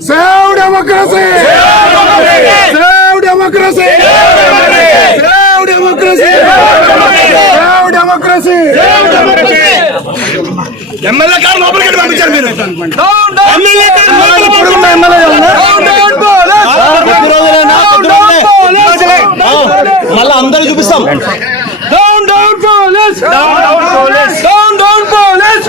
Save democracy! Save democracy! Save democracy! Save democracy! MLA గారు లోపలికి పంపించారు మీరు ఎమ్మెల్యే మళ్ళీ అందరూ చూపిస్తాం down down police down police down down police